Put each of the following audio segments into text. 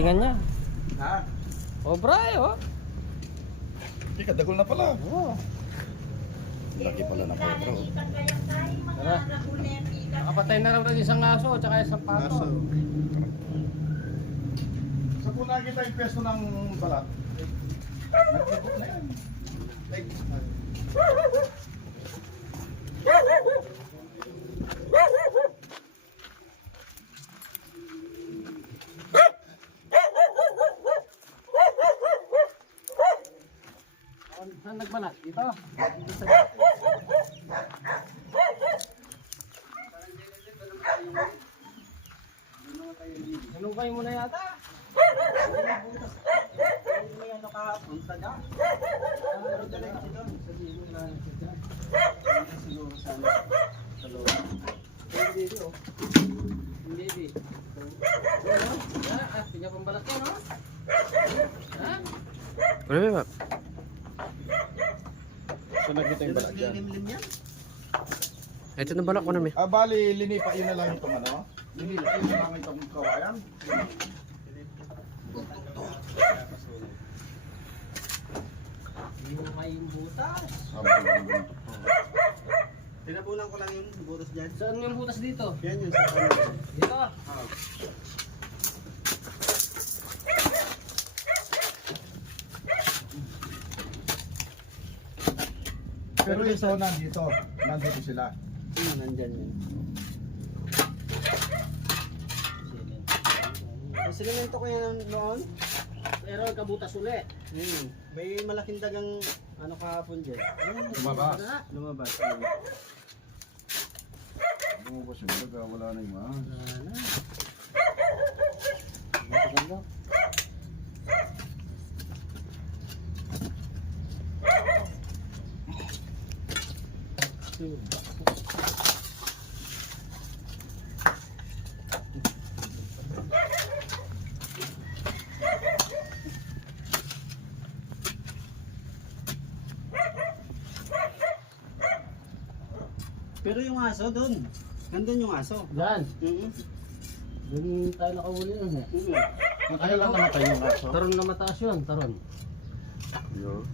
datingan niya. Ha? Obra oh. Hindi, kadagol na pala. Oo. Laki pala na cobra. Oh. Tara. Nakapatay na raw ng isang aso at saka isang pato. Sa po nakikita yung pesto ng balat. Nagkikot na yan. Saan nagbalat? Dito? Dito sa... Ganun kayo muna yata? May ano kahapon, taga. Siguro sana. Sa loob. Hindi di oh. Hindi di. Ah, tingnan pang balat yan oh. Ha? Ano ba? So nakita yung balat dyan. Limlim yan. Ito na balak ko na may. Ah, bali, linipa yun na lang itong ano. Linipa yun na lang itong kawayan. Yung may butas. Tinapunan ko lang yung butas dyan. Saan yung butas dito? Yan yung sa ano. Dito? Pero yung zona nandito sila. Nandyan yun. Yung silimento ko yan noon. Pero kabutas ulit. May malaking dagang ano kahapon dyan. Lumabas. Lumabas. Lumabas yung baga, wala na yung mga. Pero yung aso doon. Nandun yung aso. Yan. Mm-hmm. Doon tayo nakahuli nun eh. Kaya lang namatay yung aso. Taron na mataas yun, taron. Yo.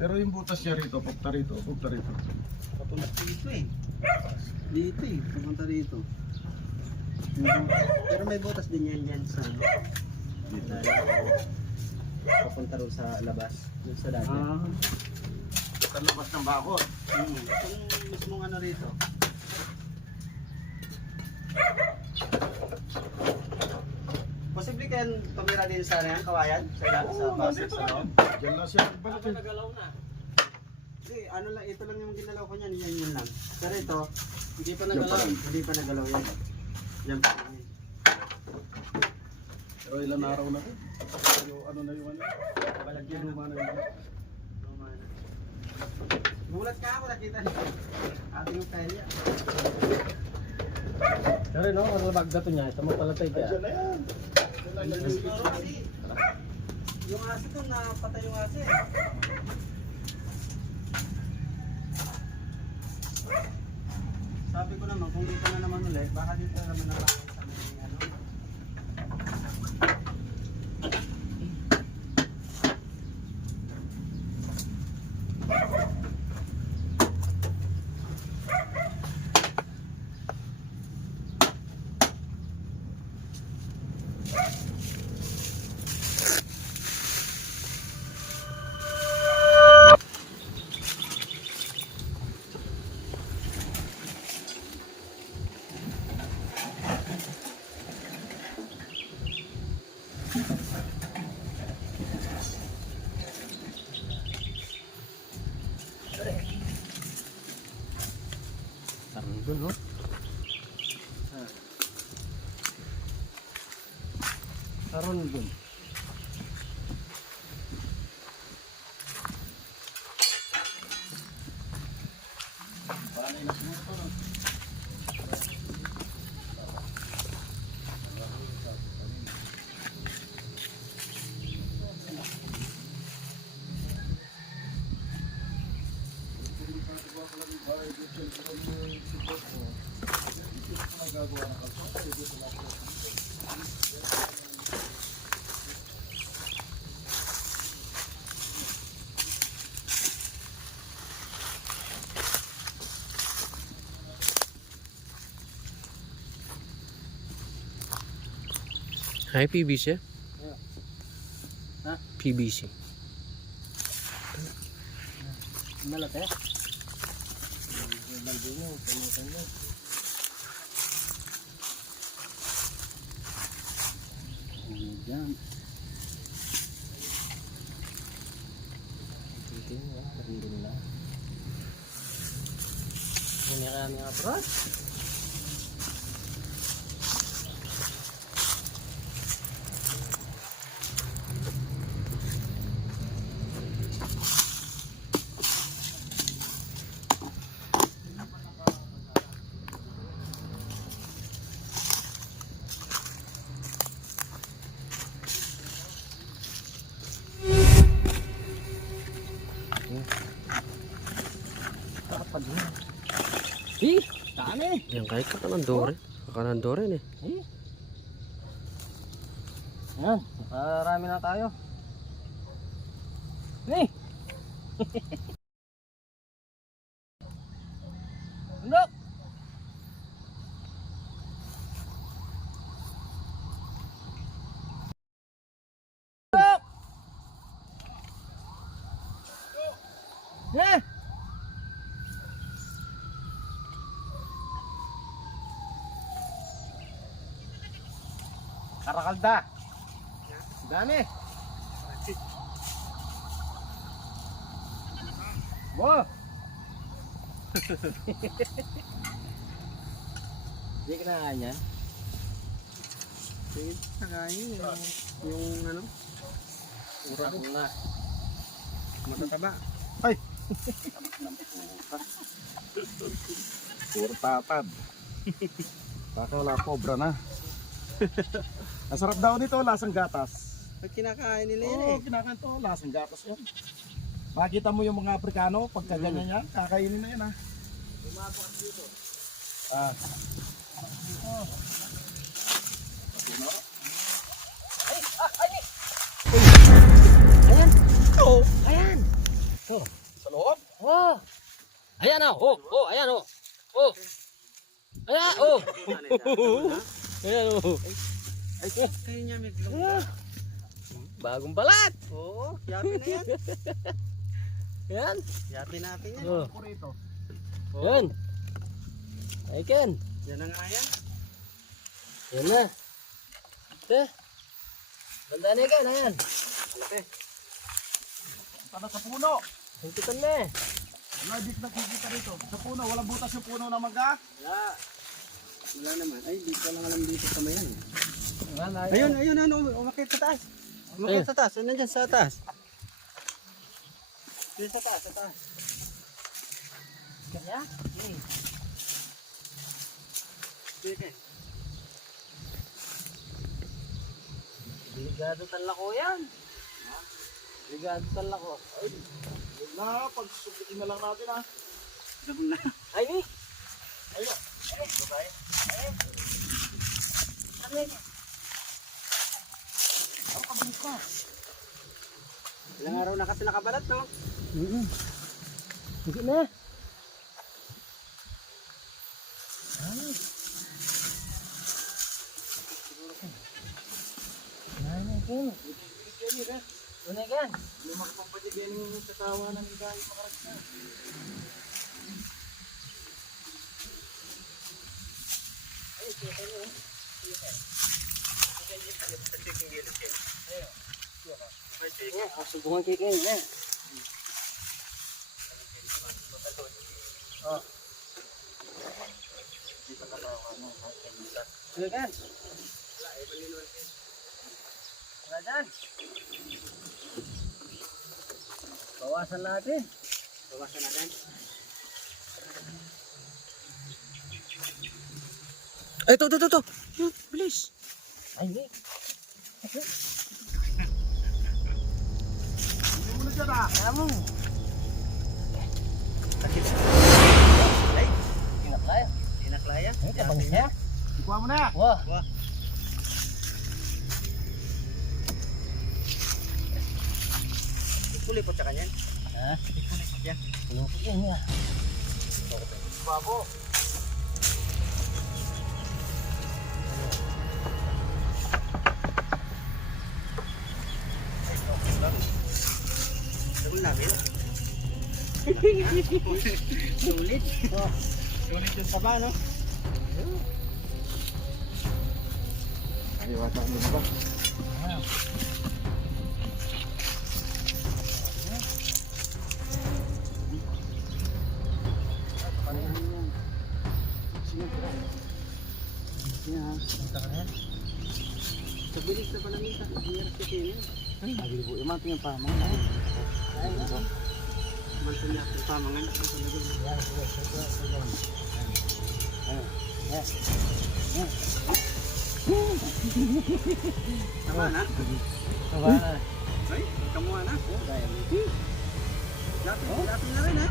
Pero yung butas niya rito, punta rito. Papunta dito eh. Dito eh. Papunta dito. Pero may butas din yan dyan sa Dito. papunta rin sa labas. Doon sa dati. Sa labas ng bakod. Itong mismong ano rito. Posible kaya tumira din sa ano yan, kawayan? Sa ilalim sa base, sa loob? Diyan lang siya. Baka nagalaw na. Hindi, ano lang, ito lang yung ginalaw ko niyan, yan lang. Pero ito, Hindi pa Yan nagalaw. pa rin. hindi pa nagalaw yan. Yan pa rin yan. Pero ilang araw na rin. Yung ano na yung ano. Palagyan luma na yung Gulat ka ako, nakita niyo. Ating yung kaya. Pero no, ang labag dato niya, ito mo pala tayo kaya. Diyan na yan. Siguro kasi, yung aso doon, napatay yung aso eh. Sabi ko naman, kung dito na naman ulit, baka dito na naman napakita sa may ano. Taron doon no. Taron doon. Ay, PVC. Ha? PVC. Malaki. Balde mo, tumutan mo. Diyan. Tingin mo, matindin lang. Ini kami nga bros. Ih, dami. Yan kahit kakanandore. Kakanandore eh. Eh. Yan, marami na tayo. Nih. Look. Look. Eh. Karakalda. Dami. Wow. Hindi ka nakain yan? Sige, nakain yung ano, Urak na. matataba. Ay! Puro tatad. Baka wala cobra na. Ang sarap daw nito, lasang gatas. Pag kinakain nila yan Oo, kinakain to, lasang gatas yan. Makita mo yung mga Aprikano, pagka ganyan yan, kakainin na yan ha. Ah. Ayan. Oh, Ayan. Sa loob? Oh. Ayan oh. Oh, ayan oh. Oh. Ayan oh. Ayan oh. ay, kayo niya may bilog. Bagong balat. Oo, yapi na yan. Ayan. Yapi natin yan. Oh. Ako rito. Ayan. Ay Ken. Yan na nga yan. Ayan na. Te. Banda na Ken. Ayan. Malaki. Tara sa puno. Himpitan na eh. Wala, di ko nakikita rito. Sa puno, walang butas yung puno na mangga. Wala. Wala naman. Ay, di ko lang alam dito sa mayan. Ayun. Ayun, ano, umakit sa taas. Umakit sa taas. Ano dyan sa taas? Dito sa taas, sa taas. Kaya? Dito. Delikado tala ko yan. Delikado tala ko. Ay. Yun na, pagsusubitin na lang natin ha. Dabong na. Ay ni. Ayun. Ano yan? Ang pabilis na. Ilang araw na kasi nakabalat, no? Sige na. Ano yan? Lumaki pang patigyan yung katawa ng dahil makarag na. Subukan kayo kayo na. Oh. Sige kan. Wala dyan. Bawasan natin. Bawasan natin. Ay, ito. Yan, bilis. Ay, hindi. Hindi mo na dyan ha. Kaya mo. na. Wah. Kulipot sa kanyan. Ha? Kulipot yan. Kulupot yan niya. Babo. Sabon namin. Sulit. Sulit yung taba, no? Iwata mo ba? Sa bilis na pala minta. Hirap kasi yun. Ay, bu, iman tingin pa mo. Mantan niya ang pamangan. Tama na? Tama na. Ay, kamuha na. Lapin na rin ha.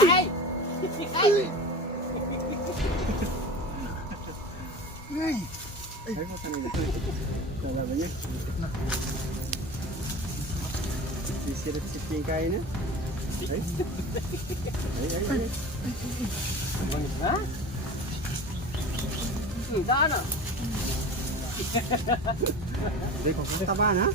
Ay! Ay! Ay, mo kanina. Kalaban niya. Sisirip-sip yung kain na. Ay. Ay. Bangis na? Saan na? Taba na.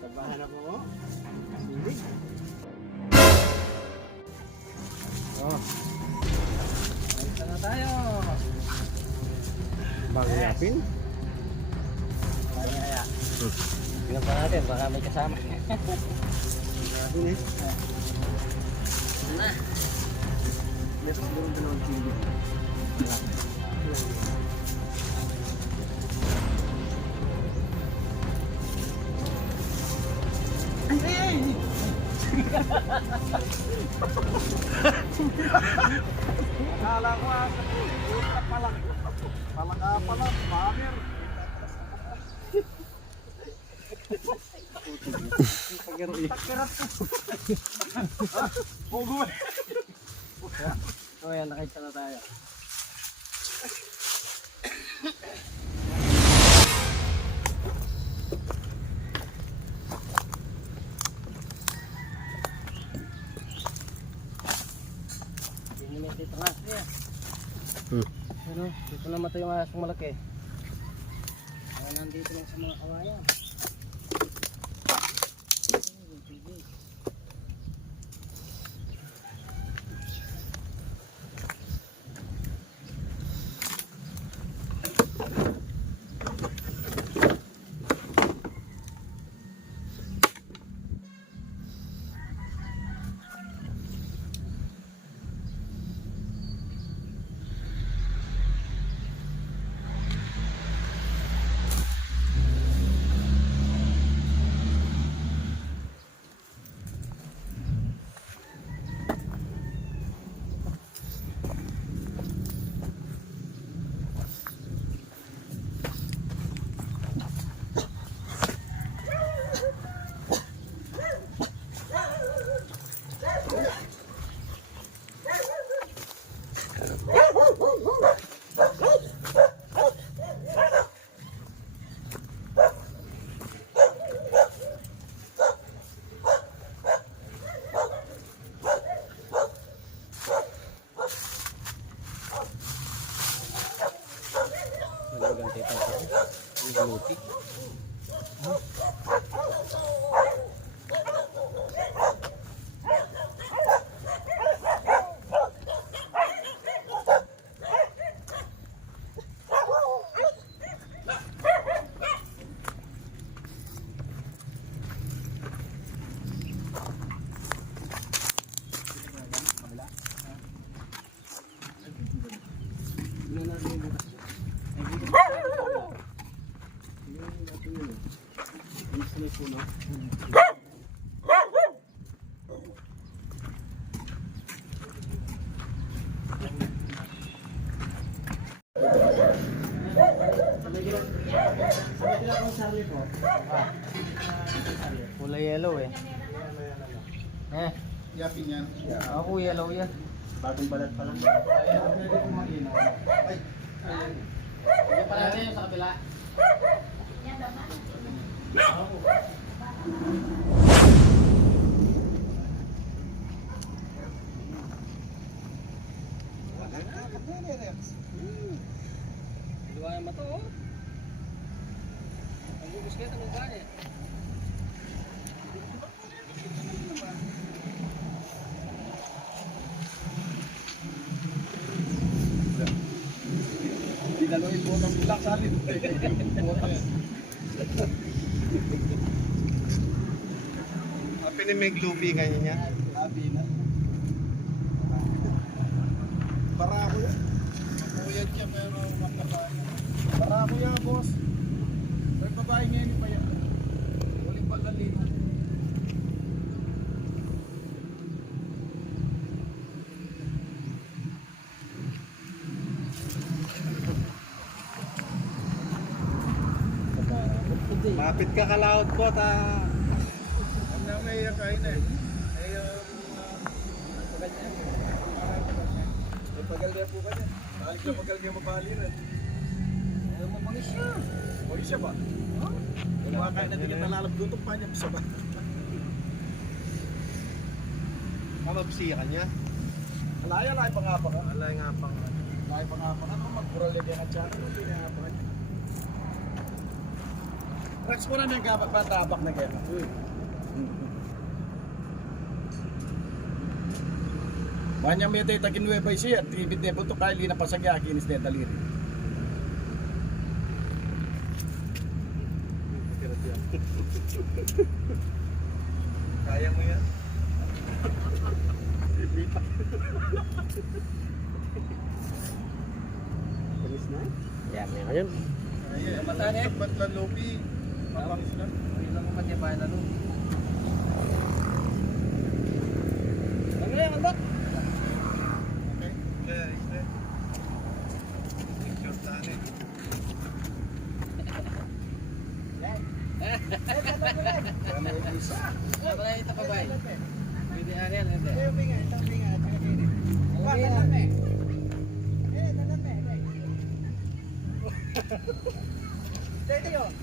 Tabahan na po. Sulit. Ayos na tayo. Bago yapin. Kaya. Tingnan pa natin, baka may kasama. Yapin eh. Na. Meron siguro dalawang kilo. Akala ko pala. Pala pala, mamir. Pogo. So yan, nakita na tayo. Dito nga. Ano? Dito namatay yung asong malaki. Kaya nandito lang sa mga kawayan. may puno. Kulay yellow eh. Yapin yan. Ako yellow yan. Bagong balat pa lang. Pwede kong mag-inaw. Ay, Hindi pa natin yung sa kabila. Dua naman to oh. Ang gugus kayo tanong ka eh. dinaloy po ng bulak sa alin. Pinimig lupi kanya niya. Sabi na. Barako yan. Kuyad siya pero makabayan. Barako yan, boss. Pero babae ngayon pa yan. Uling paglalin. Mapit ka kalaot po ta. Ang may kain eh. Ay, pagal niya po ka niya. Balik na pagal niya mabali rin. Ay, mabangis siya. Mabangis siya ba? Yung mga kain na di kita lalagdutok pa niya sa ba? Kamabsiya ka niya. Alaya, alay pa nga pa ka. Alay nga pang. Alay pa nga pa ka. Magkural yan at siya. Hindi nga pa ka. Rex mo na ng gabat pa tabak na gaya. Wanya may tayo tagin nueva siya at ibit na buto kaya lina pasagya kinis na daliri. Kaya mo yan. Panis na? Yan na ngayon. Ayan, matane. Ba't lang lopi? Mapangis na. Hindi lang matibay na nun. Ano yan, albak? Okay. Yeah, is that? Picture tani. Ano yung isa? Wala pala yung tapabay. Pwede yan, hindi.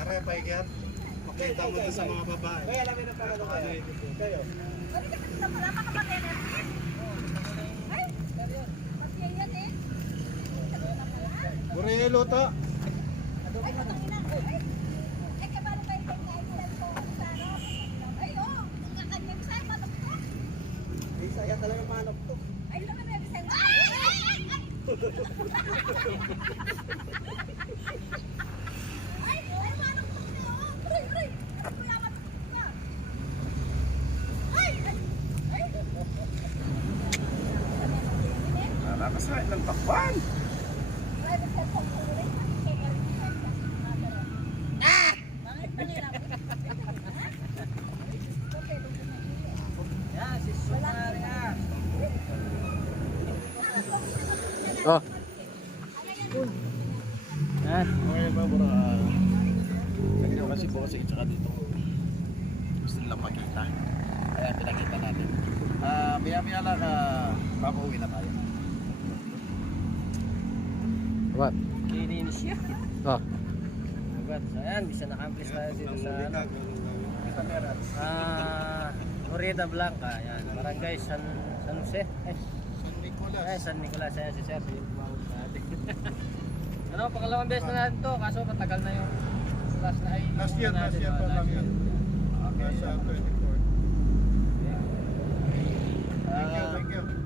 Are pa ikat. Makita mo to sa mga babae. Kaya lang na para kayo. Burelo to. Saya talaga manok to. Nakakasahin ng takpan. Oh, Okay ba, bro? Ganyan kasi po kasi tsaka dito. Gusto nilang makita. Kaya pinakita natin. Maya-maya lang, papauwi na tayo. what? Kininis siya. Oh, Agad. So ayan, bisa na-accomplish tayo dito sa Camera. Morita Blanca. Ayan, Barangay San Jose. San Nicolas. San Nicolas. Ayan si Sir. Yung tumawag sa atin. Ano, pangalawang beses na natin to. Kaso matagal na yung last na ay. Last year pa lang yan. Nasa 24. Ah, Thank you.